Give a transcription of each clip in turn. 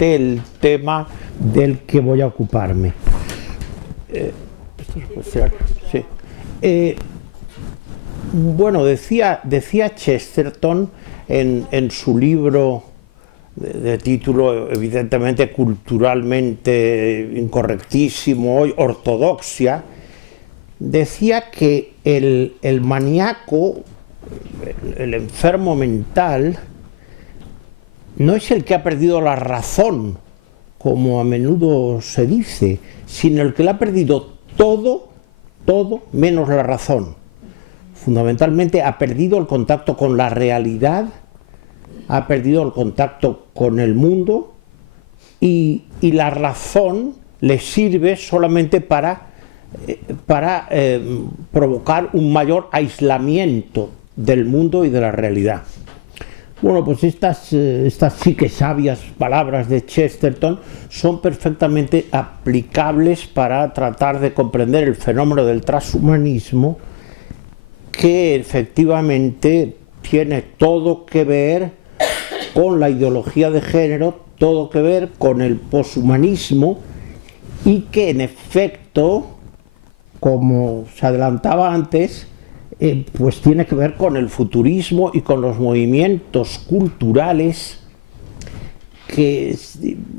el tema del que voy a ocuparme. Sí. Bueno, decía Chesterton en su libro de título evidentemente culturalmente incorrectísimo hoy, Ortodoxia, decía que el maníaco, el enfermo mental, no es el que ha perdido la razón, como a menudo se dice, sino el que le ha perdido todo menos la razón. Fundamentalmente ha perdido el contacto con la realidad, ha perdido el contacto con el mundo y la razón le sirve solamente para provocar un mayor aislamiento del mundo y de la realidad. Bueno, pues estas sí que sabias palabras de Chesterton son perfectamente aplicables para tratar de comprender el fenómeno del transhumanismo, que efectivamente tiene todo que ver con la ideología de género, todo que ver con el poshumanismo, y que en efecto, como se adelantaba antes, pues tiene que ver con el futurismo y con los movimientos culturales,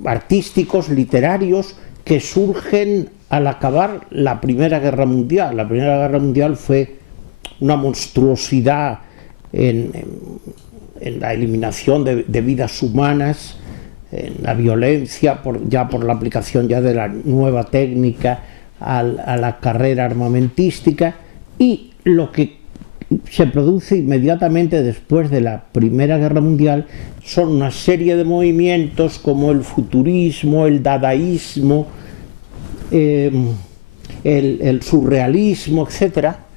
artísticos, literarios, que surgen al acabar la Primera Guerra Mundial. La Primera Guerra Mundial fue una monstruosidad en la eliminación de vidas humanas, en la violencia, ya por la aplicación ya de la nueva técnica a la carrera armamentística, y lo que se produce inmediatamente después de la Primera Guerra Mundial son una serie de movimientos como el futurismo, el dadaísmo, el surrealismo, etcétera,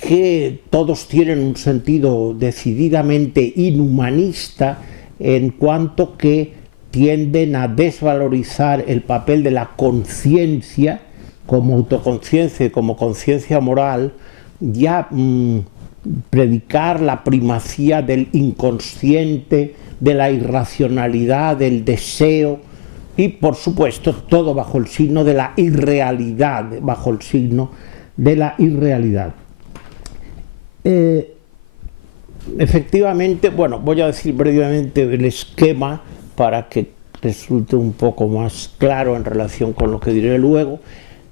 que todos tienen un sentido decididamente inhumanista, en cuanto que tienden a desvalorizar el papel de la conciencia como autoconciencia y como conciencia moral, ya predicar la primacía del inconsciente, de la irracionalidad, del deseo, y por supuesto todo bajo el signo de la irrealidad, efectivamente, bueno, voy a decir brevemente el esquema para que resulte un poco más claro en relación con lo que diré luego.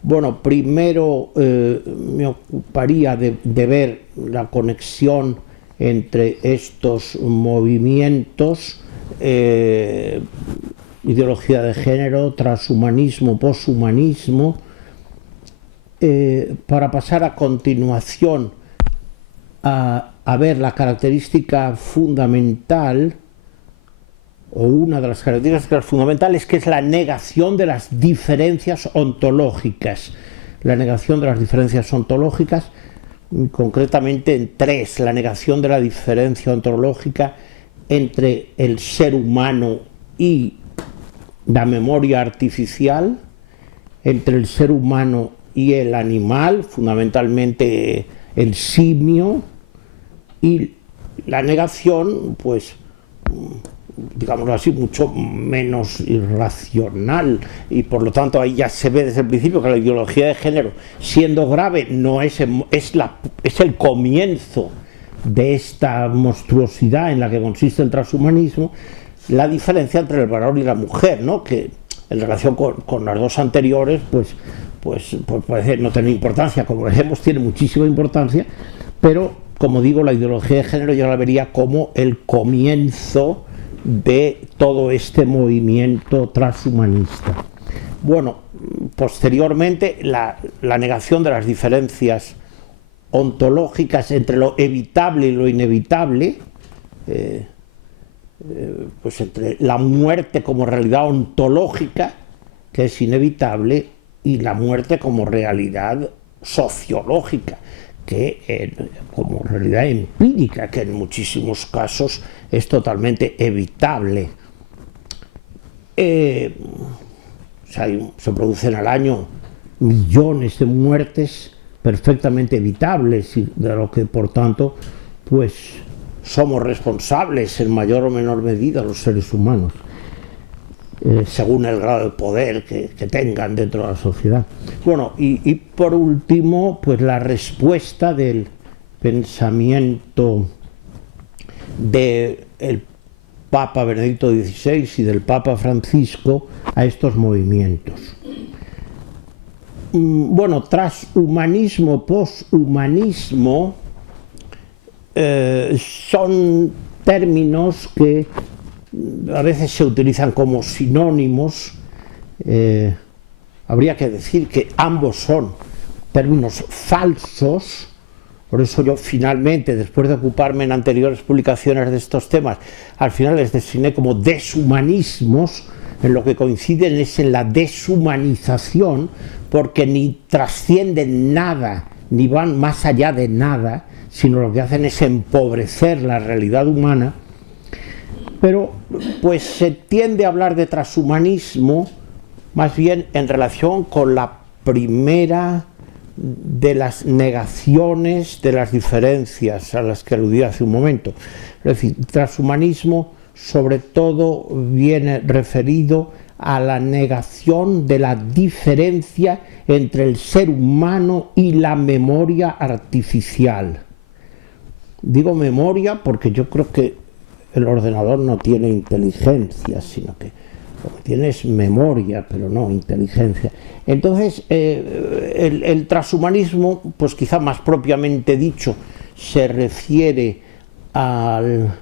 Bueno, primero me ocuparía de ver la conexión entre estos movimientos, ideología de género, transhumanismo, poshumanismo, para pasar a continuación a ver la característica fundamental, o una de las características fundamentales, que es la negación de las diferencias ontológicas. La negación de las diferencias ontológicas, concretamente en tres: la negación de la diferencia ontológica entre el ser humano y la memoria artificial, entre el ser humano y el animal, fundamentalmente el simio, y la negación, pues, digámoslo así, mucho menos irracional, y por lo tanto ahí ya se ve desde el principio que la ideología de género, siendo grave, no es el comienzo de esta monstruosidad en la que consiste el transhumanismo. La diferencia entre el varón y la mujer, ¿no?, que en relación con las dos anteriores, pues parece no tener importancia, como veremos tiene muchísima importancia, pero como digo, la ideología de género yo la vería como el comienzo de todo este movimiento transhumanista. Bueno, posteriormente la negación de las diferencias ontológicas entre lo evitable y lo inevitable, pues entre la muerte como realidad ontológica, que es inevitable, y la muerte como realidad sociológica, que como realidad empírica, que en muchísimos casos es totalmente evitable. Se producen al año millones de muertes perfectamente evitables, y de lo que por tanto pues somos responsables en mayor o menor medida los seres humanos. según el grado de poder que tengan dentro de la sociedad. Bueno, y por último, pues la respuesta del pensamiento del Papa Benedicto XVI y del Papa Francisco a estos movimientos. Bueno, transhumanismo, poshumanismo son términos que a veces se utilizan como sinónimos. Habría que decir que ambos son términos falsos. Por eso yo finalmente, después de ocuparme en anteriores publicaciones de estos temas, al final les designé como deshumanismos. En lo que coinciden es en la deshumanización, porque ni trascienden nada, ni van más allá de nada, sino lo que hacen es empobrecer la realidad humana. Pero pues se tiende a hablar de transhumanismo más bien en relación con la primera de las negaciones de las diferencias a las que aludí hace un momento. Es decir, transhumanismo sobre todo viene referido a la negación de la diferencia entre el ser humano y la memoria artificial. Digo memoria porque yo creo que el ordenador no tiene inteligencia, sino que lo que tiene es memoria, pero no inteligencia. Entonces, el transhumanismo, pues quizá más propiamente dicho, se refiere al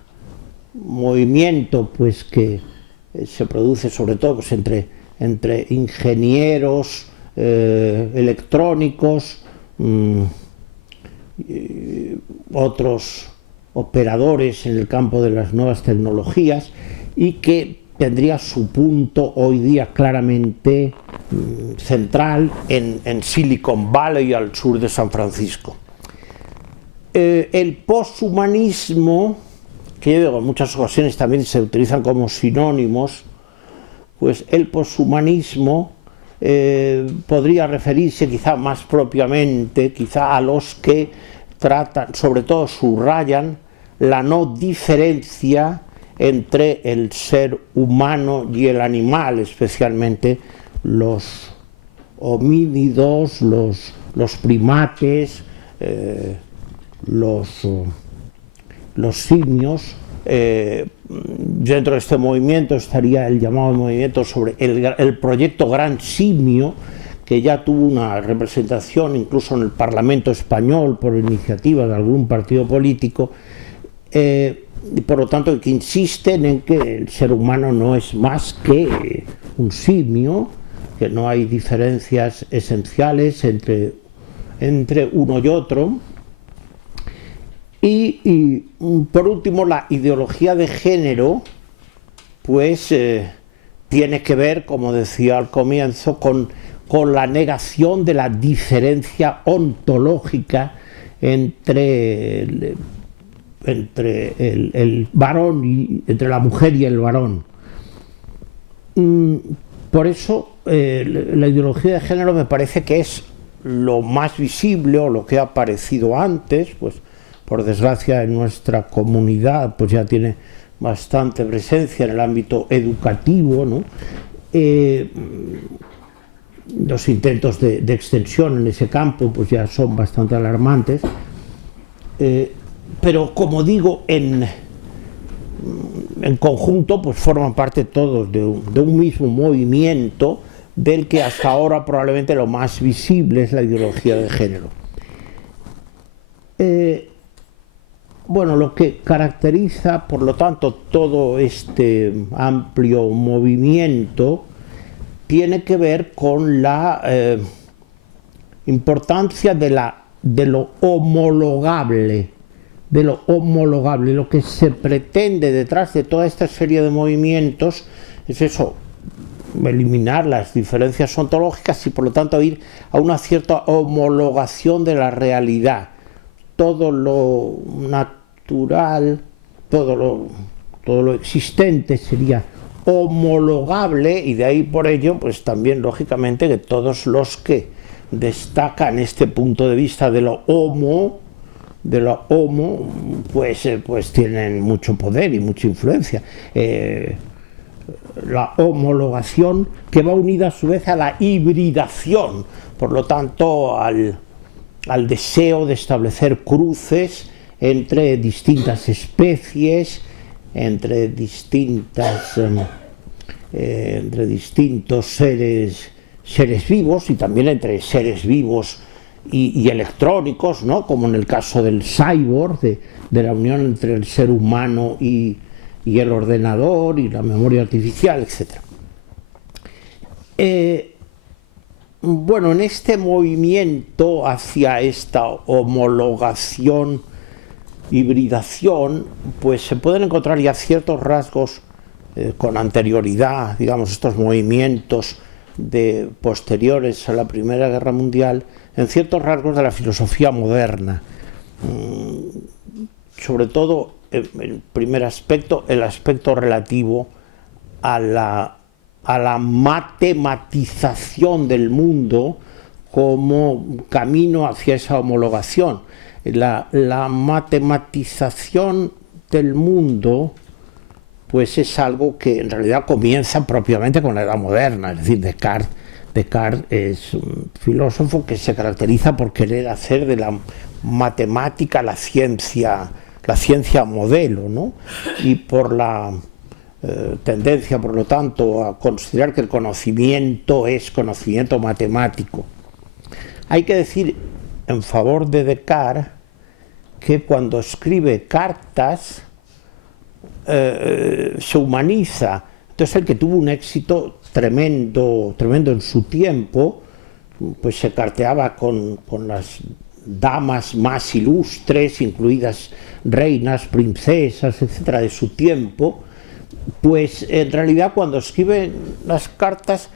movimiento pues que se produce sobre todo pues, entre ingenieros electrónicos, otros operadores en el campo de las nuevas tecnologías, y que tendría su punto hoy día claramente central en Silicon Valley, al sur de San Francisco. El poshumanismo, que yo digo en muchas ocasiones también se utilizan como sinónimos, pues el poshumanismo podría referirse quizá más propiamente quizá a los que tratan, sobre todo subrayan, la no diferencia entre el ser humano y el animal, especialmente los homínidos, los primates, los simios. Dentro de este movimiento estaría el llamado movimiento sobre el proyecto Gran Simio, que ya tuvo una representación incluso en el Parlamento español por iniciativa de algún partido político, y por lo tanto que insisten en que el ser humano no es más que un simio, que no hay diferencias esenciales entre uno y otro. Y por último, la ideología de género pues tiene que ver, como decía al comienzo, con la negación de la diferencia ontológica entre el varón y entre la mujer y el varón. Por eso la ideología de género me parece que es lo más visible, o lo que ha aparecido antes, pues por desgracia en nuestra comunidad pues ya tiene bastante presencia en el ámbito educativo, ¿no? Los intentos de extensión en ese campo pues ya son bastante alarmantes, pero como digo, en conjunto pues forman parte todos de un mismo movimiento, del que hasta ahora probablemente lo más visible es la ideología de género. Bueno, lo que caracteriza, por lo tanto, todo este amplio movimiento tiene que ver con la importancia de lo homologable, lo que se pretende detrás de toda esta serie de movimientos es eso, eliminar las diferencias ontológicas y por lo tanto ir a una cierta homologación de la realidad. Todo lo natural, todo lo existente sería homologable, y de ahí por ello pues también lógicamente que todos los que destacan este punto de vista de lo homo pues tienen mucho poder y mucha influencia. la homologación, que va unida a su vez a la hibridación, por lo tanto al deseo de establecer cruces entre distintas especies, entre distintos seres vivos, y también entre seres vivos y electrónicos, ¿no? Como en el caso del cyborg, de la unión entre el ser humano y el ordenador y la memoria artificial, etc. Bueno, en este movimiento hacia esta homologación, hibridación, pues se pueden encontrar ya ciertos rasgos con anterioridad, digamos, estos movimientos posteriores a la Primera Guerra Mundial, en ciertos rasgos de la filosofía moderna. Sobre todo, el primer aspecto, el aspecto relativo a la matematización del mundo como camino hacia esa homologación. La matematización del mundo pues es algo que en realidad comienza propiamente con la Edad Moderna, es decir, Descartes es un filósofo que se caracteriza por querer hacer de la matemática la ciencia modelo, ¿no? Y por la tendencia, por lo tanto, a considerar que el conocimiento es conocimiento matemático. Hay que decir en favor de Descartes que cuando escribe cartas se humaniza. Entonces, el que tuvo un éxito tremendo en su tiempo, pues se carteaba con las damas más ilustres, incluidas reinas, princesas, etcétera, de su tiempo. Pues en realidad cuando escribe las cartas,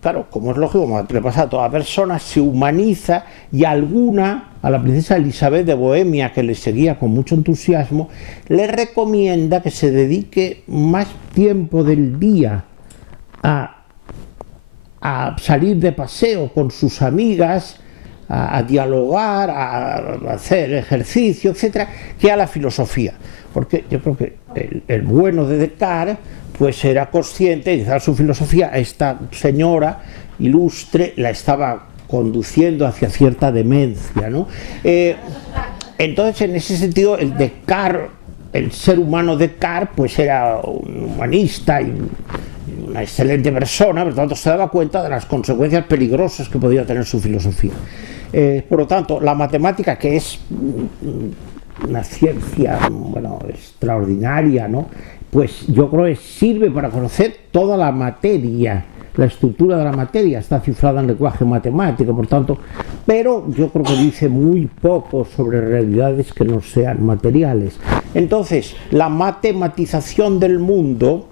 claro, como es lógico, le pasa a toda persona, se humaniza, y a la princesa Elizabeth de Bohemia, que le seguía con mucho entusiasmo, le recomienda que se dedique más tiempo del día a salir de paseo con sus amigas, a dialogar, a hacer ejercicio, etcétera, que a la filosofía. Porque yo creo que el bueno de Descartes pues era consciente de que su filosofía, esta señora ilustre, la estaba conduciendo hacia cierta demencia, ¿no? Entonces, en ese sentido, el ser humano Descartes, pues era un humanista y una excelente persona, por lo tanto se daba cuenta de las consecuencias peligrosas que podía tener su filosofía. Por lo tanto, la matemática, que es una ciencia, bueno, extraordinaria, ¿no? Pues yo creo que sirve para conocer toda la materia, la estructura de la materia está cifrada en lenguaje matemático, por tanto, pero yo creo que dice muy poco sobre realidades que no sean materiales. Entonces, la matematización del mundo,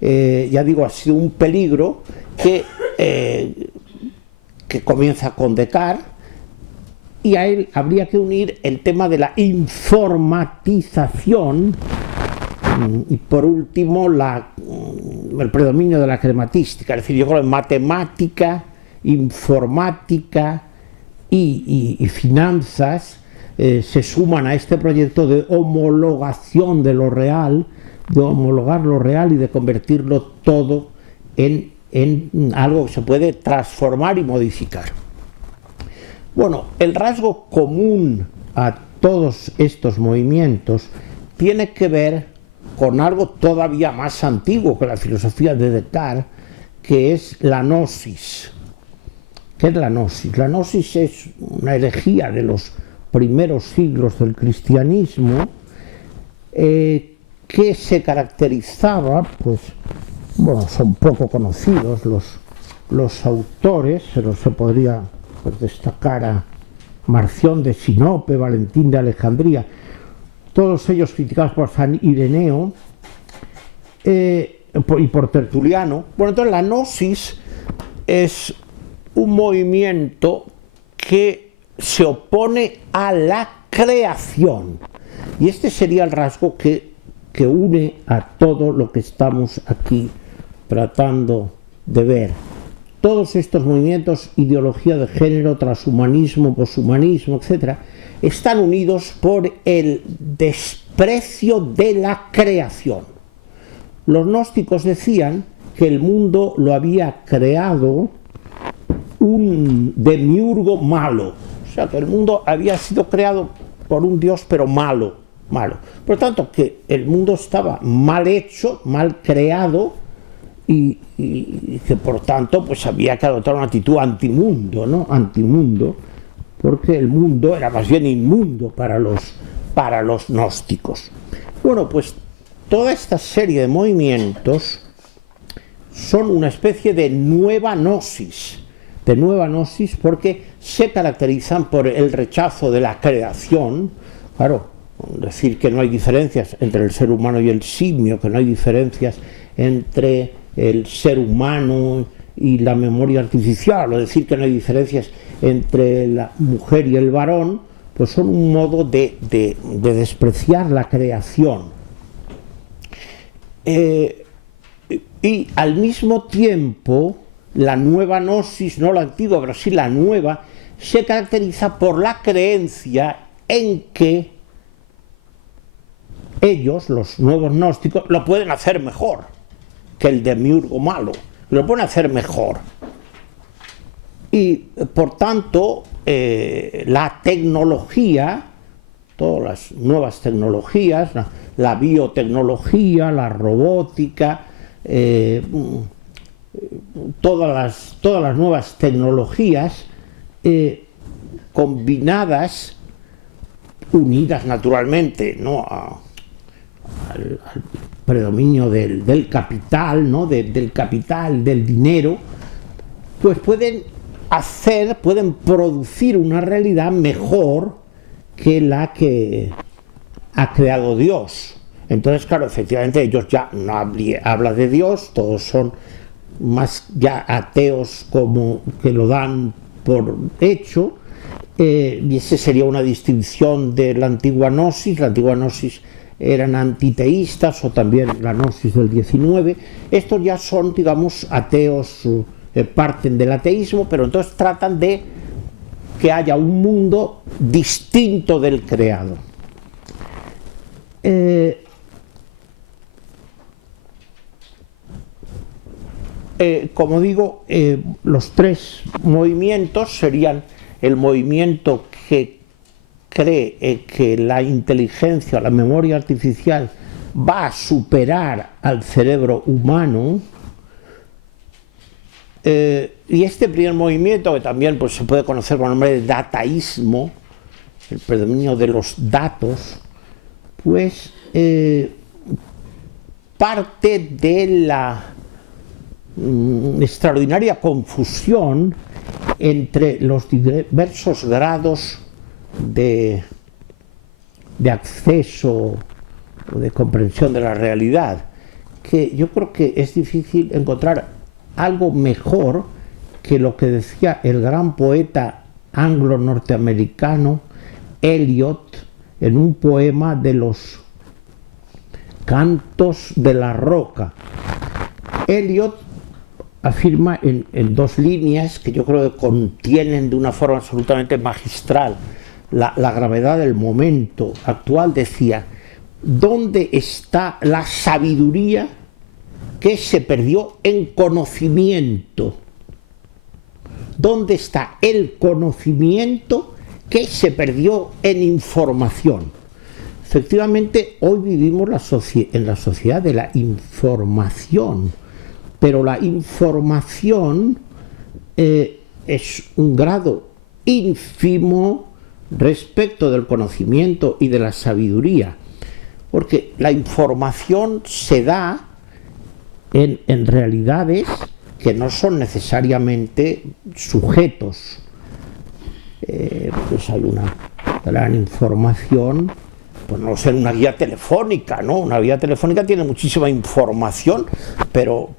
ya digo, ha sido un peligro que comienza con Descartes, y a él habría que unir el tema de la informatización y, por último, el predominio de la crematística. Es decir, yo creo que matemática, informática y finanzas se suman a este proyecto de homologación de lo real, de homologar lo real y de convertirlo todo en algo que se puede transformar y modificar. Bueno, el rasgo común a todos estos movimientos tiene que ver con algo todavía más antiguo que la filosofía de Descartes, que es la gnosis. ¿Qué es la gnosis? La gnosis es una herejía de los primeros siglos del cristianismo, que se caracterizaba, pues, bueno, son poco conocidos los autores, pero se podría destacar a Marción de Sinope, Valentín de Alejandría, todos ellos criticados por San Ireneo y por Tertuliano. Bueno, entonces la gnosis es un movimiento que se opone a la creación, y este sería el rasgo que une a todo lo que estamos aquí tratando de ver. Todos estos movimientos, ideología de género, transhumanismo, poshumanismo, etc., están unidos por el desprecio de la creación. Los gnósticos decían que el mundo lo había creado un demiurgo malo. O sea, que el mundo había sido creado por un Dios, pero malo. Por lo tanto, que el mundo estaba mal hecho, mal creado, y que por tanto pues había que adoptar una actitud antimundo, ¿no? Antimundo, porque el mundo era más bien inmundo para los gnósticos. Bueno, pues toda esta serie de movimientos son una especie de nueva gnosis, porque se caracterizan por el rechazo de la creación. Claro, decir que no hay diferencias entre el ser humano y el simio, que no hay diferencias entre el ser humano y la memoria artificial, o decir que no hay diferencias entre la mujer y el varón, pues son un modo de despreciar la creación. Y al mismo tiempo, la nueva gnosis, no la antigua, pero sí la nueva, se caracteriza por la creencia en que ellos, los nuevos gnósticos, lo pueden hacer mejor que el demiurgo malo, lo pueden hacer mejor. Y por tanto, la tecnología, todas las nuevas tecnologías, la biotecnología, la robótica, todas las nuevas tecnologías combinadas, unidas naturalmente, ¿no?, al predominio del capital, ¿no?, del capital, del dinero, pues pueden producir una realidad mejor que la que ha creado Dios. Entonces, claro, efectivamente ellos ya no hablan de Dios, todos son más ya ateos, como que lo dan por hecho, y esa sería una distinción de la antigua gnosis. La antigua gnosis eran antiteístas, o también la gnosis del 19. Estos ya son, digamos, ateos, parten del ateísmo, pero entonces tratan de que haya un mundo distinto del creado. Como digo, los tres movimientos serían el movimiento que cree que la inteligencia, la memoria artificial va a superar al cerebro humano, y este primer movimiento, que también pues, se puede conocer con el nombre de dataísmo, el predominio de los datos, pues parte de la extraordinaria confusión entre los diversos grados de acceso o de comprensión de la realidad, que yo creo que es difícil encontrar algo mejor que lo que decía el gran poeta anglo-norteamericano Eliot en un poema de los Cantos de la Roca. Eliot afirma en dos líneas que yo creo que contienen de una forma absolutamente magistral la gravedad del momento actual. Decía: ¿dónde está la sabiduría que se perdió en conocimiento? ¿Dónde está el conocimiento que se perdió en información? Efectivamente, hoy vivimos en la sociedad de la información, pero la información es un grado ínfimo respecto del conocimiento y de la sabiduría, porque la información se da en realidades que no son necesariamente sujetos. Pues hay una gran información, pues no sé, en una guía telefónica, ¿no? Una guía telefónica tiene muchísima información, pero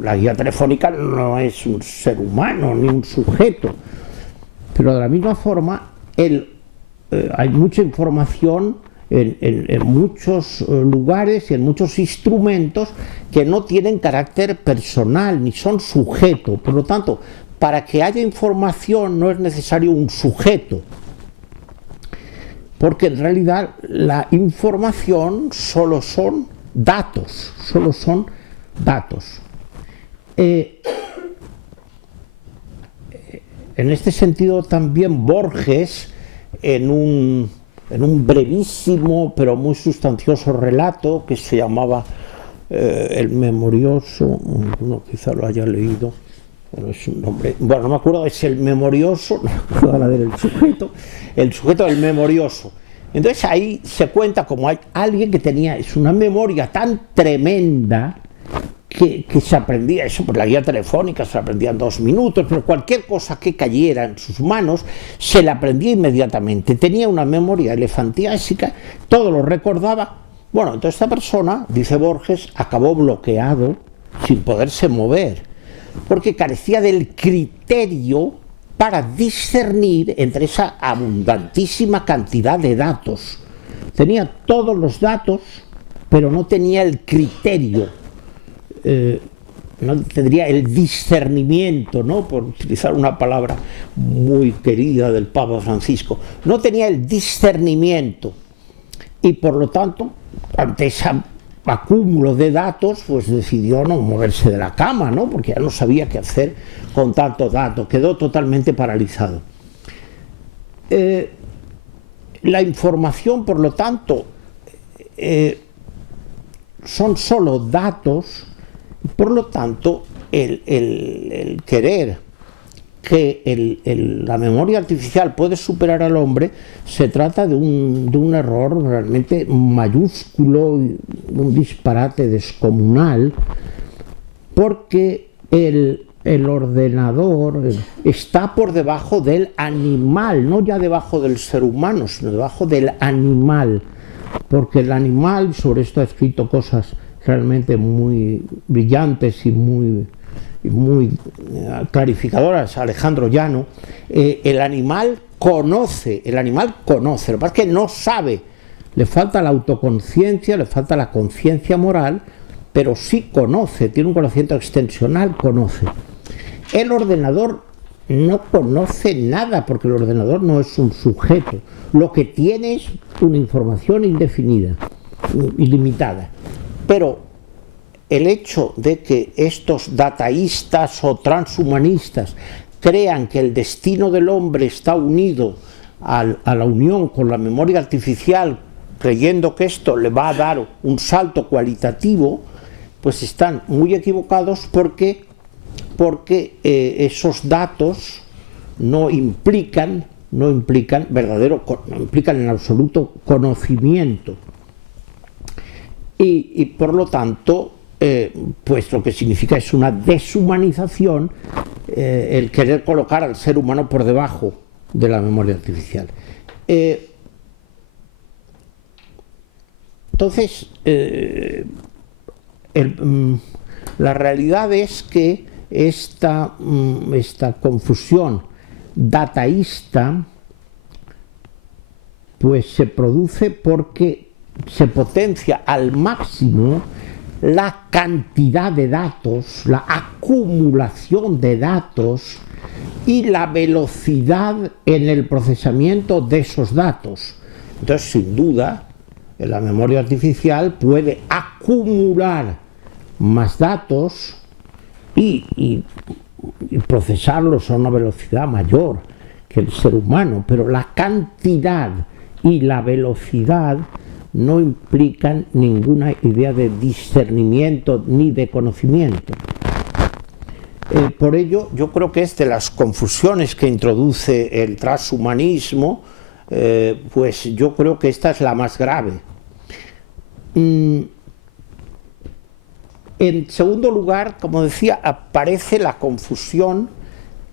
la guía telefónica no es un ser humano ni un sujeto. Pero de la misma forma, hay mucha información en muchos lugares y en muchos instrumentos que no tienen carácter personal ni son sujeto. Por lo tanto, para que haya información no es necesario un sujeto, porque en realidad la información solo son datos. En este sentido también Borges, en un brevísimo pero muy sustancioso relato que se llamaba El Memorioso, uno quizá lo haya leído, bueno, es un nombre, bueno, no me acuerdo, es El Memorioso, no me acuerdo ahora del sujeto del Memorioso. Entonces ahí se cuenta como hay alguien que tenía una memoria tan tremenda que se aprendía eso por la guía telefónica, se la aprendía en 2 minutos, pero cualquier cosa que cayera en sus manos se la aprendía inmediatamente. Tenía una memoria elefantiásica, todo lo recordaba. Bueno, entonces esta persona, dice Borges, acabó bloqueado sin poderse mover, porque carecía del criterio para discernir entre esa abundantísima cantidad de datos. Tenía todos los datos, pero no tenía el criterio. No tendría el discernimiento, ¿no? Por utilizar una palabra muy querida del Papa Francisco, no tenía el discernimiento y por lo tanto ante ese acúmulo de datos pues decidió no moverse de la cama, ¿no? Porque ya no sabía qué hacer con tanto dato, quedó totalmente paralizado. La información, por lo tanto, son solo datos. Por lo tanto, el querer que la memoria artificial puede superar al hombre se trata de un error realmente mayúsculo, un disparate descomunal, porque el ordenador está por debajo del animal, no ya debajo del ser humano, sino debajo del animal, porque el animal, sobre esto ha escrito cosas realmente muy brillantes y muy clarificadoras, Alejandro Llano. El animal conoce, lo que pasa es que no sabe, le falta la autoconciencia, le falta la conciencia moral, pero sí conoce, tiene un conocimiento extensional, conoce. El ordenador no conoce nada, porque el ordenador no es un sujeto, lo que tiene es una información indefinida, ilimitada. Pero el hecho de que estos dataístas o transhumanistas crean que el destino del hombre está unido a la unión con la memoria artificial, creyendo que esto le va a dar un salto cualitativo, pues están muy equivocados porque esos datos no implican en absoluto conocimiento. Y por lo tanto, pues lo que significa es una deshumanización, el querer colocar al ser humano por debajo de la memoria artificial. Entonces, la realidad es que esta confusión dataísta pues se produce porque se potencia al máximo la cantidad de datos, la acumulación de datos y la velocidad en el procesamiento de esos datos. Entonces, sin duda, la memoria artificial puede acumular más datos y procesarlos a una velocidad mayor que el ser humano, pero la cantidad y la velocidad no implican ninguna idea de discernimiento ni de conocimiento. Por ello, yo creo que es de las confusiones que introduce el transhumanismo, pues yo creo que esta es la más grave. En segundo lugar, como decía, aparece la confusión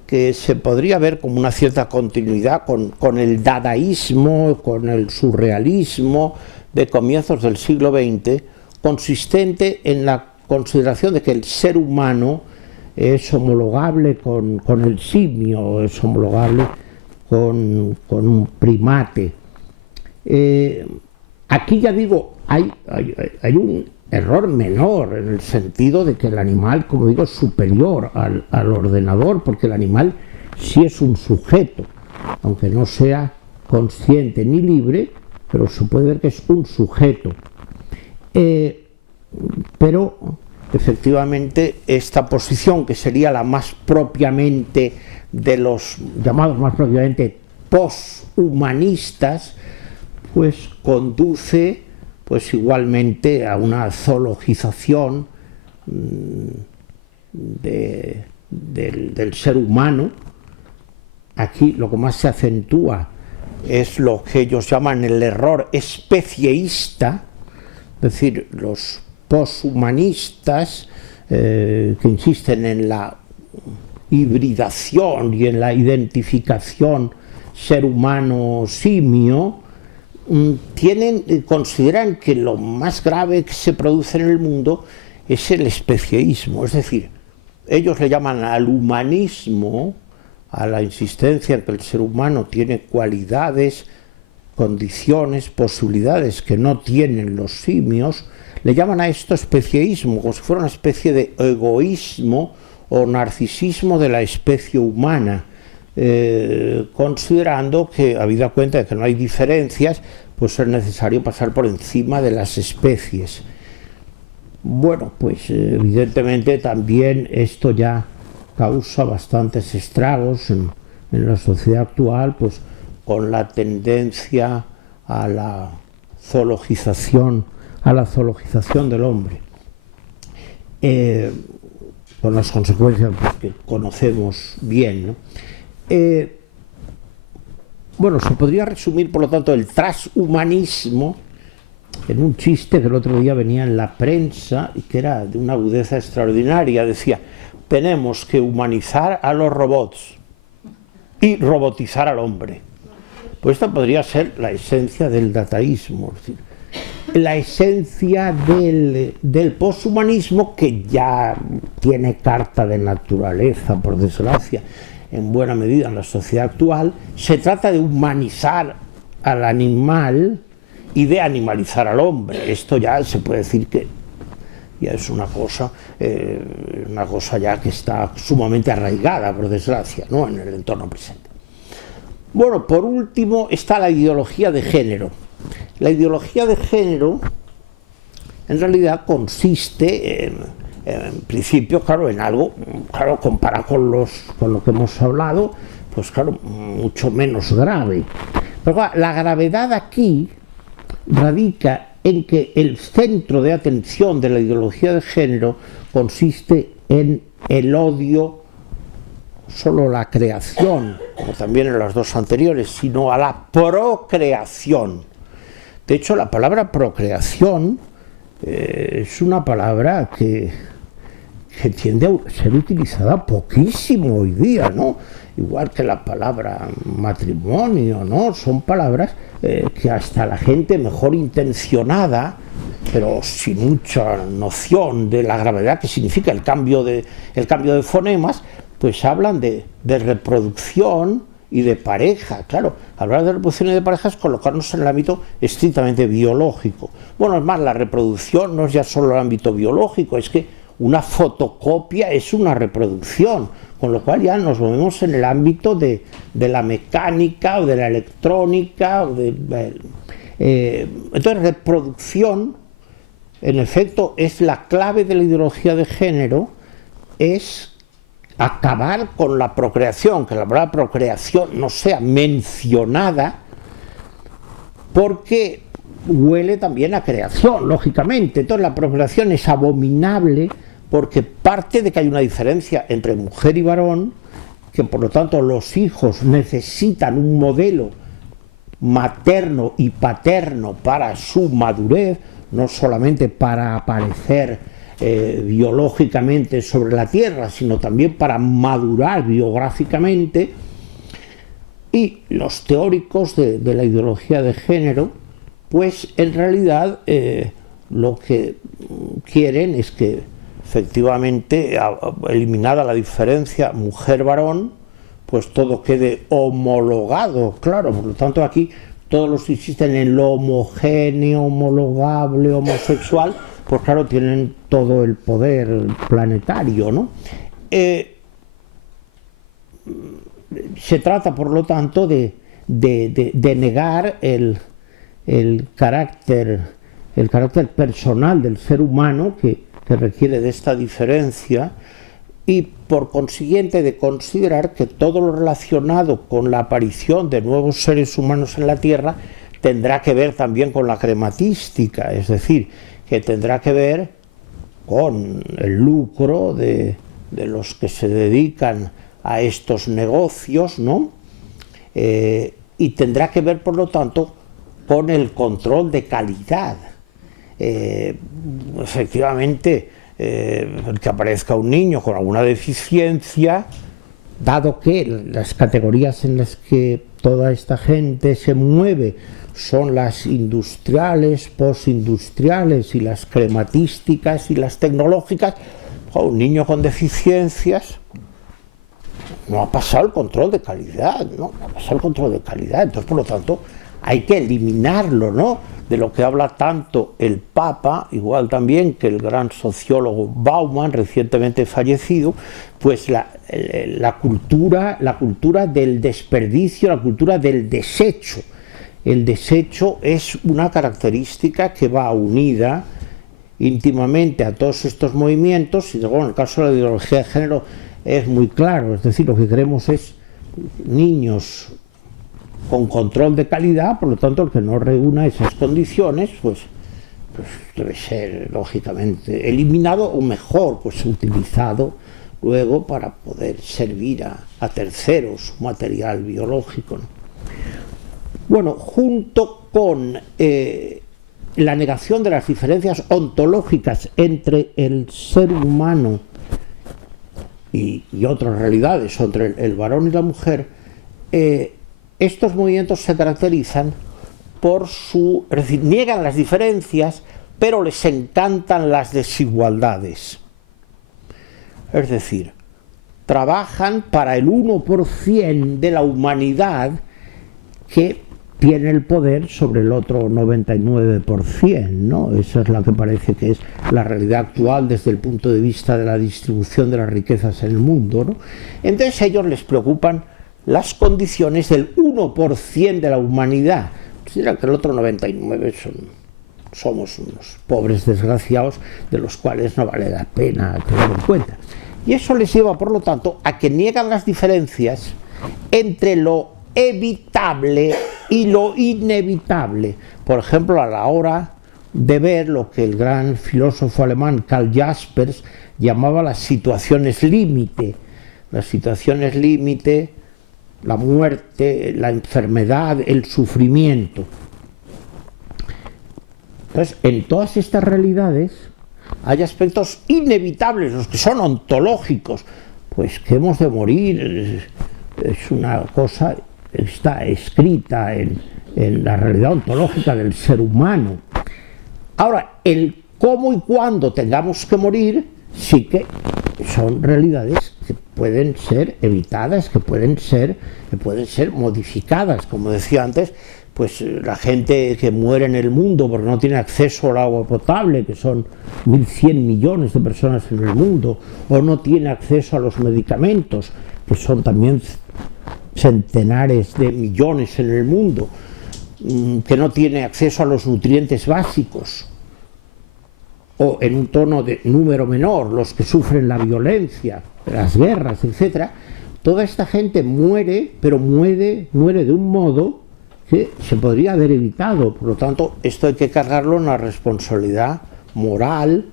que se podría ver como una cierta continuidad con el dadaísmo, con el surrealismo de comienzos del siglo XX, consistente en la consideración de que el ser humano es homologable con el simio, es homologable con un primate. Aquí ya digo, hay un error menor, en el sentido de que el animal, como digo, es superior al ordenador, porque el animal sí es un sujeto, aunque no sea consciente ni libre, pero se puede ver que es un sujeto. Pero efectivamente esta posición, que sería la más propiamente de los llamados más propiamente poshumanistas, pues conduce pues igualmente a una zoologización del ser humano. Aquí lo que más se acentúa es lo que ellos llaman el error especieísta, es decir, los poshumanistas que insisten en la hibridación y en la identificación ser humano-simio, consideran que lo más grave que se produce en el mundo es el especieísmo, es decir, ellos le llaman al humanismo, a la insistencia en que el ser humano tiene cualidades, condiciones, posibilidades que no tienen los simios, le llaman a esto especieísmo, como si fuera una especie de egoísmo o narcisismo de la especie humana, considerando que, habida cuenta de que no hay diferencias, pues es necesario pasar por encima de las especies. Bueno, pues evidentemente también esto ya causa bastantes estragos en la sociedad actual, pues con la tendencia a la zoologización del hombre, con las consecuencias que conocemos bien, ¿no? Bueno, se podría resumir, por lo tanto, el transhumanismo en un chiste que el otro día venía en la prensa y que era de una agudeza extraordinaria. Decía: tenemos que humanizar a los robots y robotizar al hombre. Pues esta podría ser la esencia del dataísmo, es decir, la esencia del poshumanismo, que ya tiene carta de naturaleza, por desgracia, en buena medida en la sociedad actual. Se trata de humanizar al animal y de animalizar al hombre. Esto ya se puede decir que ya es una cosa ya que está sumamente arraigada, por desgracia, ¿no?, en el entorno presente. Bueno, por último está la ideología de género. La ideología de género en realidad consiste en principio, claro, en algo, claro, comparado con lo que hemos hablado, pues claro, mucho menos grave. Pero claro, la gravedad aquí radica en que el centro de atención de la ideología de género consiste en el odio solo a la creación, como también en las dos anteriores, sino a la procreación. De hecho, la palabra procreación es una palabra que tiende a ser utilizada poquísimo hoy día, ¿no? Igual que la palabra matrimonio, ¿no? Son palabras que hasta la gente mejor intencionada, pero sin mucha noción de la gravedad que significa el cambio de fonemas, pues hablan de reproducción y de pareja. Claro, hablar de reproducción y de pareja es colocarnos en el ámbito estrictamente biológico. Bueno, es más, la reproducción no es ya solo el ámbito biológico, es que una fotocopia es una reproducción, con lo cual ya nos movemos en el ámbito de la mecánica o de la electrónica. Entonces, reproducción, en efecto, es la clave de la ideología de género, es acabar con la procreación, que la palabra procreación no sea mencionada, porque huele también a creación, lógicamente. Entonces la procreación es abominable porque parte de que hay una diferencia entre mujer y varón, que por lo tanto los hijos necesitan un modelo materno y paterno para su madurez, no solamente para aparecer biológicamente sobre la Tierra, sino también para madurar biográficamente. Y los teóricos de la ideología de género, pues en realidad lo que quieren es que efectivamente, eliminada la diferencia mujer-varón, pues todo quede homologado, claro. Por lo tanto, aquí todos los que insisten en lo homogéneo, homologable, homosexual, pues claro, tienen todo el poder planetario, ¿no? Se trata, por lo tanto, de negar el carácter personal del ser humano, que que requiere de esta diferencia y por consiguiente de considerar que todo lo relacionado con la aparición de nuevos seres humanos en la Tierra tendrá que ver también con la crematística, es decir, que tendrá que ver con el lucro de los que se dedican a estos negocios, ¿no? Y tendrá que ver, por lo tanto, con el control de calidad. Efectivamente, el que aparezca un niño con alguna deficiencia, dado que las categorías en las que toda esta gente se mueve son las industriales, postindustriales y las crematísticas y las tecnológicas, un niño con deficiencias no ha pasado el control de calidad, ¿no? No ha pasado el control de calidad, entonces por lo tanto hay que eliminarlo, ¿no? De lo que habla tanto el Papa, igual también que el gran sociólogo Bauman, recientemente fallecido, pues la cultura del desperdicio, la cultura del desecho. El desecho es una característica que va unida íntimamente a todos estos movimientos, y luego en el caso de la ideología de género es muy claro, es decir, lo que queremos es niños con control de calidad, por lo tanto el que no reúna esas condiciones pues debe ser lógicamente eliminado o mejor pues utilizado luego para poder servir a terceros material biológico, ¿no? Bueno, junto con la negación de las diferencias ontológicas entre el ser humano y otras realidades, entre el varón y la mujer, estos movimientos se caracterizan por es decir, niegan las diferencias, pero les encantan las desigualdades. Es decir, trabajan para el 1% de la humanidad que tiene el poder sobre el otro 99%, ¿no? Esa es la que parece que es la realidad actual desde el punto de vista de la distribución de las riquezas en el mundo, ¿no? Entonces a ellos les preocupan las condiciones del 1% de la humanidad. Consideran que el otro 99% somos unos pobres desgraciados de los cuales no vale la pena tener en cuenta. Y eso les lleva, por lo tanto, a que niegan las diferencias entre lo evitable y lo inevitable. Por ejemplo, a la hora de ver lo que el gran filósofo alemán Karl Jaspers llamaba las situaciones límite. Las situaciones límite, la muerte, la enfermedad, el sufrimiento. Entonces, en todas estas realidades hay aspectos inevitables, los que son ontológicos, pues que hemos de morir, es una cosa, está escrita en la realidad ontológica del ser humano. Ahora, el cómo y cuándo tengamos que morir, sí que son realidades que pueden ser evitadas, que pueden ser modificadas. Como decía antes, pues la gente que muere en el mundo porque no tiene acceso al agua potable, que son 1.100 millones de personas en el mundo, o no tiene acceso a los medicamentos, que son también centenares de millones en el mundo, que no tiene acceso a los nutrientes básicos, o en un tono de número menor, los que sufren la violencia, las guerras, etc. Toda esta gente muere, pero muere de un modo que se podría haber evitado. Por lo tanto, esto hay que cargarlo en la responsabilidad moral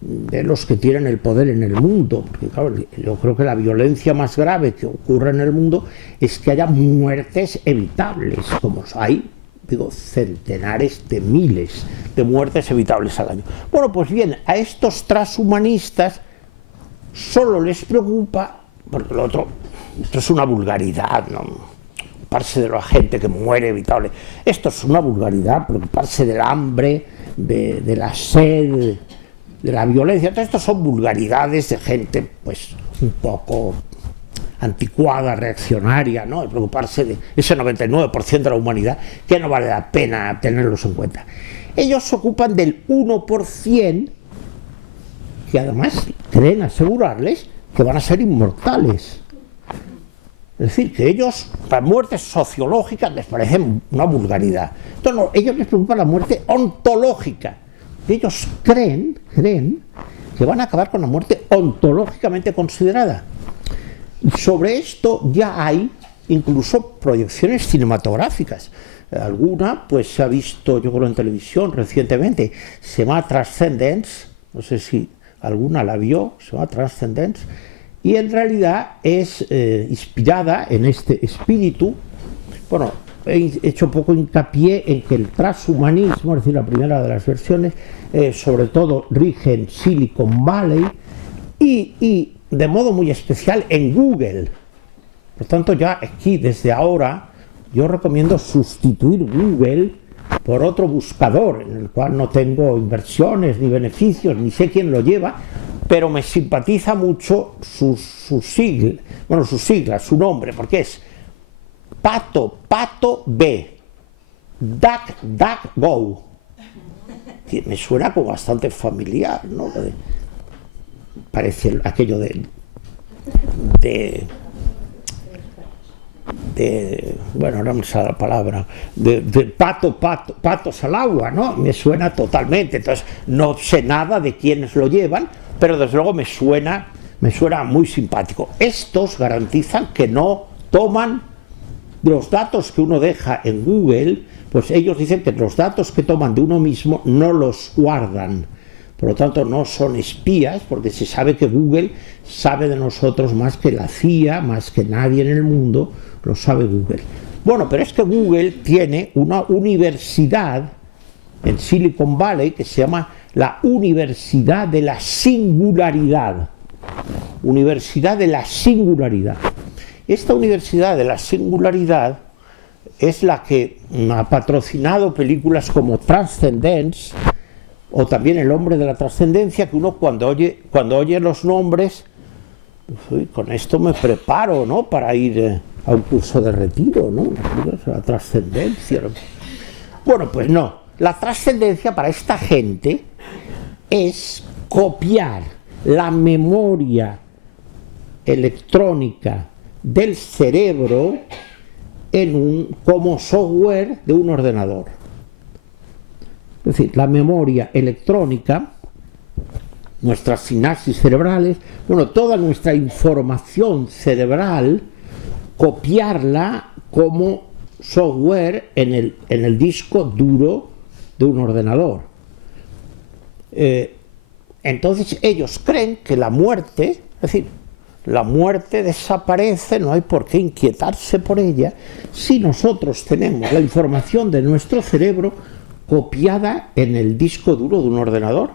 de los que tienen el poder en el mundo. Porque claro, yo creo que la violencia más grave que ocurre en el mundo es que haya muertes evitables, como hay, digo, centenares de miles de muertes evitables al año. Bueno, pues bien, a estos transhumanistas solo les preocupa, porque lo otro, esto es una vulgaridad, ¿no? Preocuparse de la gente que muere evitable. Esto es una vulgaridad, preocuparse del hambre, de la sed, de la violencia. Entonces, estos son vulgaridades de gente, pues, un poco anticuada, reaccionaria, ¿no? El preocuparse de ese 99% de la humanidad que no vale la pena tenerlos en cuenta. Ellos se ocupan del 1% que además creen asegurarles que van a ser inmortales. Es decir, que ellos, las muertes sociológicas les parecen una vulgaridad. Entonces, no, ellos les preocupa la muerte ontológica. Ellos creen que van a acabar con la muerte ontológicamente considerada. Y sobre esto ya hay incluso proyecciones cinematográficas. Alguna, pues se ha visto, yo creo, en televisión recientemente, se llama Transcendence, no sé si alguna la vio, se llama Transcendence, y en realidad es inspirada en este espíritu. Bueno, he hecho poco hincapié en que el transhumanismo, es decir, la primera de las versiones, sobre todo rige en Silicon Valley y de modo muy especial en Google. Por tanto, ya aquí, desde ahora, yo recomiendo sustituir Google por otro buscador, en el cual no tengo inversiones ni beneficios, ni sé quién lo lleva, pero me simpatiza mucho su sigla, su nombre, porque es Pato B, DuckDuckGo. Me suena como bastante familiar, ¿no? Parece aquello de bueno, no me sale la palabra, de patos al agua, ¿no? Me suena totalmente. Entonces, no sé nada de quiénes lo llevan, pero desde luego me suena muy simpático. Estos garantizan que no toman los datos que uno deja en Google, pues ellos dicen que los datos que toman de uno mismo no los guardan. Por lo tanto, no son espías, porque se sabe que Google sabe de nosotros más que la CIA, más que nadie en el mundo, lo sabe Google. Bueno, pero es que Google tiene una universidad en Silicon Valley que se llama la Universidad de la Singularidad. Universidad de la Singularidad. Esta Universidad de la Singularidad es la que ha patrocinado películas como Transcendence, o también El hombre de la trascendencia, que uno cuando oye los nombres, pues, con esto me preparo, ¿no?, para ir a un curso de retiro, ¿no? La trascendencia. Bueno, pues no. La trascendencia para esta gente es copiar la memoria electrónica del cerebro como software de un ordenador. Es decir, la memoria electrónica, nuestras sinapsis cerebrales, bueno, toda nuestra información cerebral, copiarla como software en el disco duro de un ordenador. Entonces ellos creen que la muerte, es decir, la muerte desaparece, no hay por qué inquietarse por ella, si nosotros tenemos la información de nuestro cerebro copiada en el disco duro de un ordenador.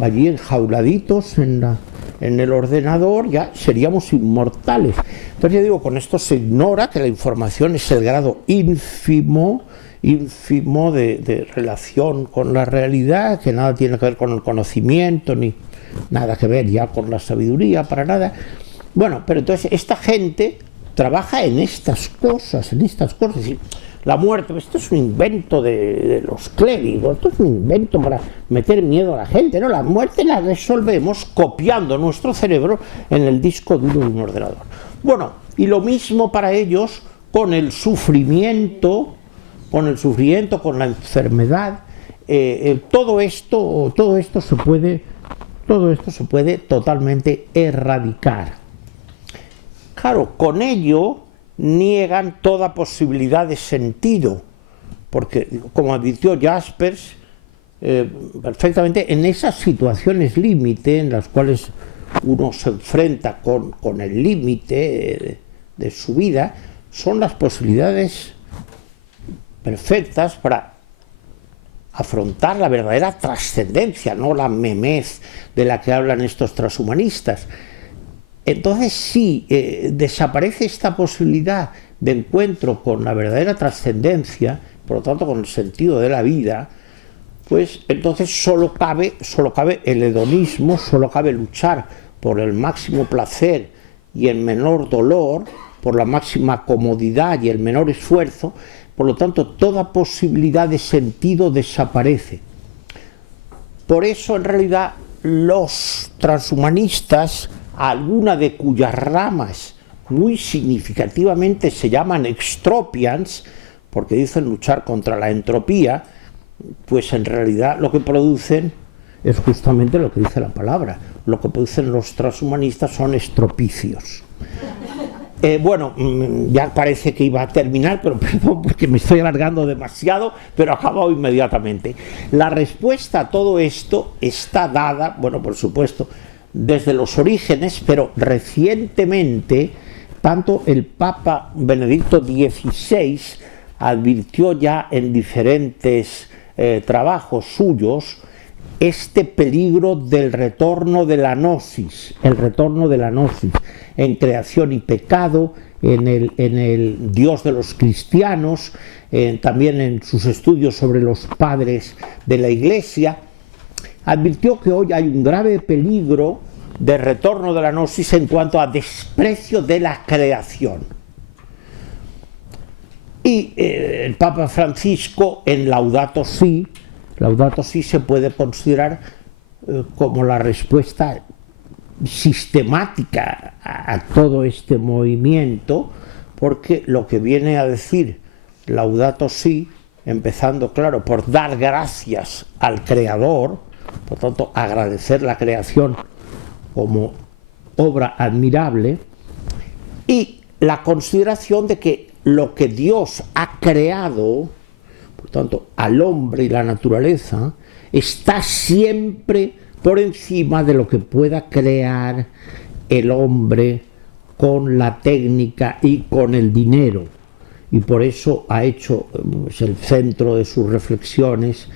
Allí enjauladitos en el ordenador ya seríamos inmortales. Entonces, ya digo, con esto se ignora que la información es el grado ínfimo de relación con la realidad, que nada tiene que ver con el conocimiento, ni nada que ver ya con la sabiduría, para nada. Bueno, pero entonces esta gente trabaja en estas cosas, Es decir, la muerte, esto es un invento de los clérigos, esto es un invento para meter miedo a la gente, ¿no? La muerte la resolvemos copiando nuestro cerebro en el disco duro de un ordenador. Bueno, y lo mismo para ellos con el sufrimiento, con la enfermedad. Todo esto se puede totalmente erradicar. Claro, con ello niegan toda posibilidad de sentido, porque, como advirtió Jaspers, perfectamente en esas situaciones límite en las cuales uno se enfrenta con el límite de su vida, son las posibilidades perfectas para afrontar la verdadera trascendencia, no la memez de la que hablan estos transhumanistas. Entonces, si desaparece esta posibilidad de encuentro con la verdadera trascendencia, por lo tanto con el sentido de la vida, pues entonces solo cabe el hedonismo, solo cabe luchar por el máximo placer y el menor dolor, por la máxima comodidad y el menor esfuerzo. Por lo tanto, toda posibilidad de sentido desaparece. Por eso, en realidad, los transhumanistas, alguna de cuyas ramas muy significativamente se llaman extropians, porque dicen luchar contra la entropía, pues en realidad lo que producen es justamente lo que dice la palabra. Lo que producen los transhumanistas son estropicios. Bueno, ya parece que iba a terminar, pero perdón porque me estoy alargando demasiado, pero acabo inmediatamente. La respuesta a todo esto está dada, bueno, por supuesto, desde los orígenes, pero recientemente, tanto el Papa Benedicto XVI advirtió ya en diferentes trabajos suyos este peligro del retorno de la gnosis, el retorno de la gnosis en creación y pecado, en el Dios de los cristianos, también en sus estudios sobre los padres de la Iglesia. Advirtió que hoy hay un grave peligro de retorno de la gnosis en cuanto a desprecio de la creación. Y el Papa Francisco en Laudato Si se puede considerar como la respuesta sistemática a todo este movimiento, porque lo que viene a decir Laudato Si, empezando, claro, por dar gracias al Creador, por tanto, agradecer la creación como obra admirable, y la consideración de que lo que Dios ha creado, por tanto, al hombre y la naturaleza, está siempre por encima de lo que pueda crear el hombre con la técnica y con el dinero. Y por eso ha hecho el centro de sus reflexiones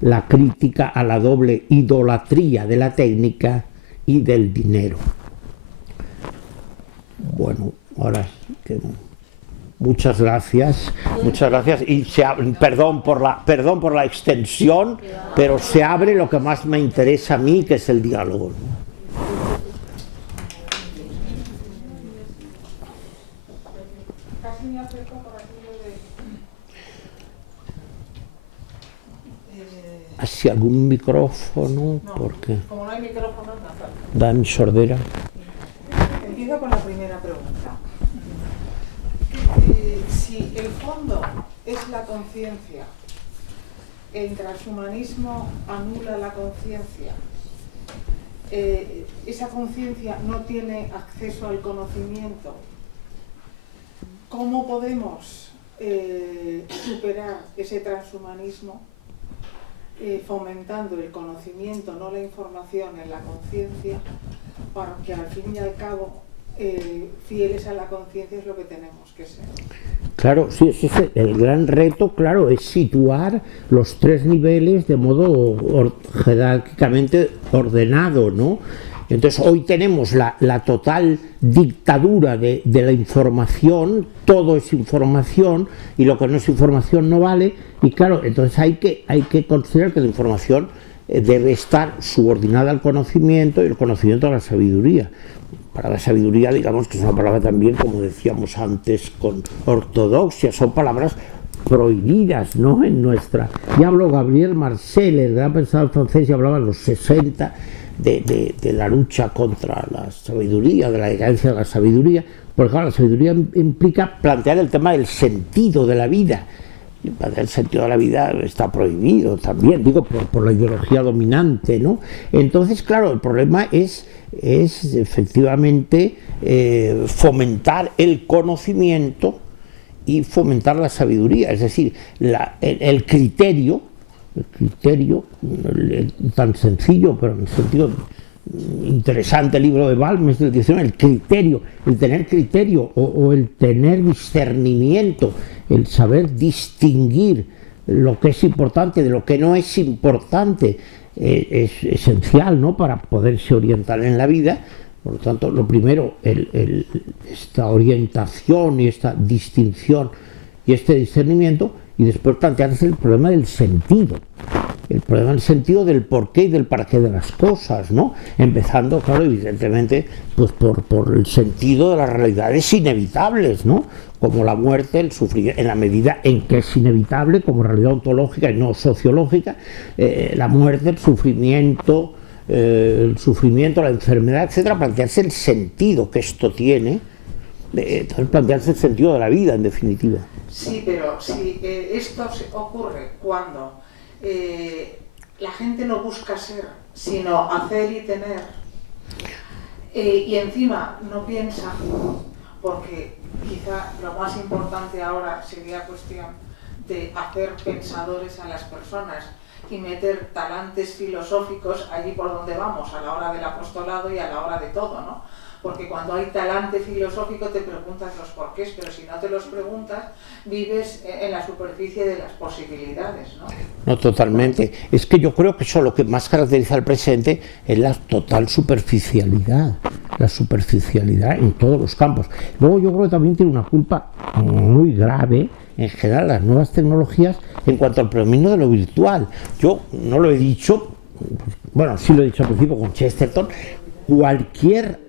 la crítica a la doble idolatría de la técnica y del dinero. Bueno, ahora muchas gracias y perdón por la extensión, pero se abre lo que más me interesa a mí, que es el diálogo. ¿Hacia algún micrófono? No, porque como no hay micrófono, no falta. Da mi sordera. Empiezo con la primera pregunta. Si el fondo es la conciencia, el transhumanismo anula la conciencia, esa conciencia no tiene acceso al conocimiento, ¿cómo podemos superar ese transhumanismo fomentando el conocimiento, no la información, en la conciencia, para que al fin y al cabo fieles a la conciencia es lo que tenemos que ser? Claro, sí, el gran reto, claro, es situar los tres niveles de modo jerárquicamente ordenado, ¿no? Entonces hoy tenemos la total dictadura de la información, todo es información y lo que no es información no vale, y claro, entonces hay que considerar que la información debe estar subordinada al conocimiento y el conocimiento a la sabiduría. Para la sabiduría, digamos que es una palabra también, como decíamos antes, con ortodoxia, son palabras prohibidas, ¿no? En nuestra. Ya habló Gabriel Marcel, el gran pensador francés, y hablaba en los 60 de la lucha contra la sabiduría, de la decadencia de la sabiduría, porque claro, la sabiduría implica plantear el tema del sentido de la vida. Y plantear el sentido de la vida está prohibido también, digo, por la ideología dominante, ¿no? Entonces, claro, el problema es efectivamente fomentar el conocimiento y fomentar la sabiduría, es decir, el criterio tan sencillo, pero en el sentido interesante, libro de Balmes del 19, el criterio, el tener criterio o el tener discernimiento, el saber distinguir lo que es importante de lo que no es importante, es esencial, ¿no?, para poderse orientar en la vida. Por lo tanto, lo primero, esta orientación y esta distinción y este discernimiento, y después plantearse el problema del sentido. El problema del sentido del porqué y del para qué de las cosas, ¿no? Empezando, claro, evidentemente, pues por el sentido de las realidades inevitables, ¿no? Como la muerte, el sufrimiento, en la medida en que es inevitable, como realidad ontológica y no sociológica, la muerte, el sufrimiento, la enfermedad, etcétera, plantearse el sentido que esto tiene, plantearse el sentido de la vida, en definitiva. Sí, pero si esto ocurre cuando la gente no busca ser, sino hacer y tener. Y encima no piensa, porque quizá lo más importante ahora sería cuestión de hacer pensadores a las personas y meter talantes filosóficos allí por donde vamos, a la hora del apostolado y a la hora de todo, ¿no? Porque cuando hay talante filosófico te preguntas los porqués, pero si no te los preguntas, vives en la superficie de las posibilidades, ¿no? No, totalmente. Es que yo creo que eso lo que más caracteriza al presente es la total superficialidad en todos los campos. Luego yo creo que también tiene una culpa muy grave en general las nuevas tecnologías en cuanto al predominio de lo virtual. Yo no lo he dicho, bueno, sí lo he dicho al principio con Chesterton, cualquier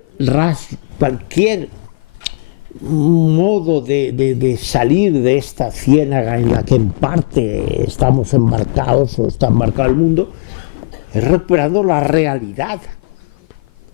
modo de salir de esta ciénaga en la que en parte estamos embarcados o está embarcado el mundo, es recuperando la realidad.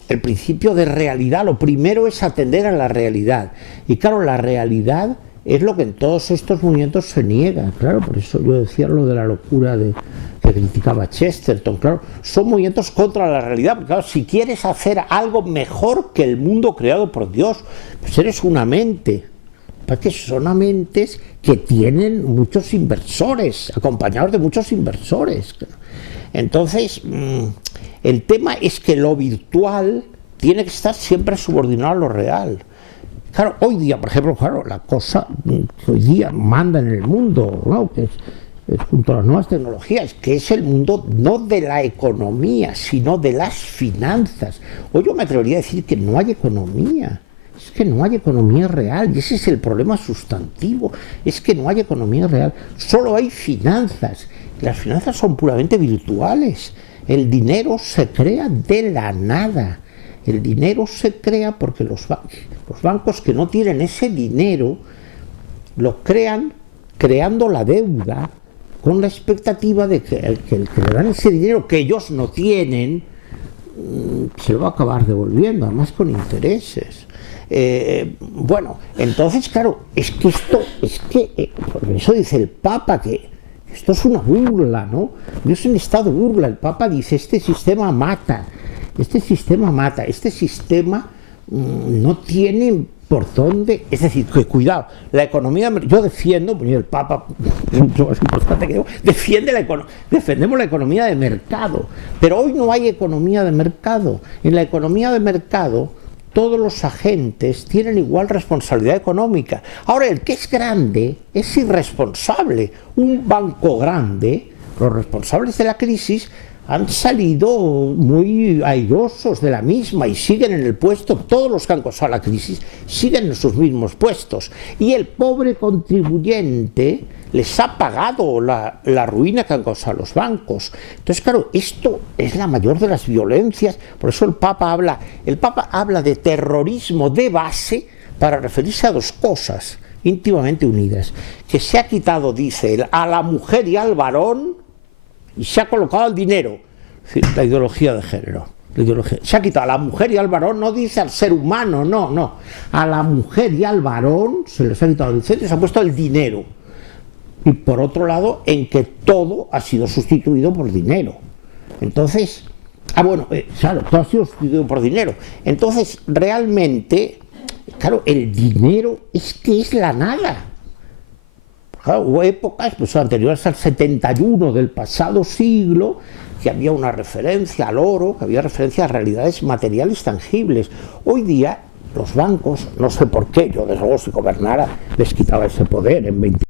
El principio de realidad, lo primero es atender a la realidad. Y claro, la realidad es lo que en todos estos movimientos se niega. Claro, por eso yo decía lo de la locura que criticaba Chesterton. Claro, son movimientos contra la realidad. Porque claro, si quieres hacer algo mejor que el mundo creado por Dios, pues eres una mente. Porque son mentes que tienen muchos inversores, acompañados de muchos inversores. Entonces, el tema es que lo virtual tiene que estar siempre subordinado a lo real. Claro, hoy día, por ejemplo, claro, la cosa que hoy día manda en el mundo, ¿no? Que es junto a las nuevas tecnologías, que es el mundo no de la economía, sino de las finanzas. Hoy yo me atrevería a decir que no hay economía. Es que no hay economía real, y ese es el problema sustantivo, es que no hay economía real, solo hay finanzas. Las finanzas son puramente virtuales. El dinero se crea de la nada. El dinero se crea porque los bancos que no tienen ese dinero lo crean creando la deuda con la expectativa de que el que le dan ese dinero que ellos no tienen se lo va a acabar devolviendo, además con intereses. Bueno, entonces claro, por eso dice el Papa que esto es una burla, ¿no? No es un estado de burla. El Papa dice, este sistema mata, este sistema no tiene por dónde, es decir, que cuidado, la economía, yo defiendo, pues el Papa es mucho más importante que yo, defendemos la economía de mercado, pero hoy no hay economía de mercado. En la economía de mercado todos los agentes tienen igual responsabilidad económica. Ahora, el que es grande es irresponsable. Un banco grande, los responsables de la crisis han salido muy airosos de la misma y siguen en el puesto. Todos los que han causado la crisis siguen en sus mismos puestos. Y el pobre contribuyente les ha pagado la ruina que han causado los bancos. Entonces, claro, esto es la mayor de las violencias. Por eso el Papa habla de terrorismo de base para referirse a dos cosas íntimamente unidas. Que se ha quitado, dice él, a la mujer y al varón y se ha colocado al dinero. Es decir, la ideología de género. Se ha quitado a la mujer y al varón, no dice al ser humano, no. A la mujer y al varón se les ha quitado el centro y se ha puesto el dinero. Y por otro lado, en que todo ha sido sustituido por dinero. Entonces, claro, todo ha sido sustituido por dinero. Entonces, realmente, claro, el dinero es la nada. Claro, hubo épocas pues, anteriores al 71 del pasado siglo que había una referencia al oro, que había referencia a realidades materiales tangibles. Hoy día los bancos, no sé por qué, yo desde luego si gobernara les quitaba ese poder en 20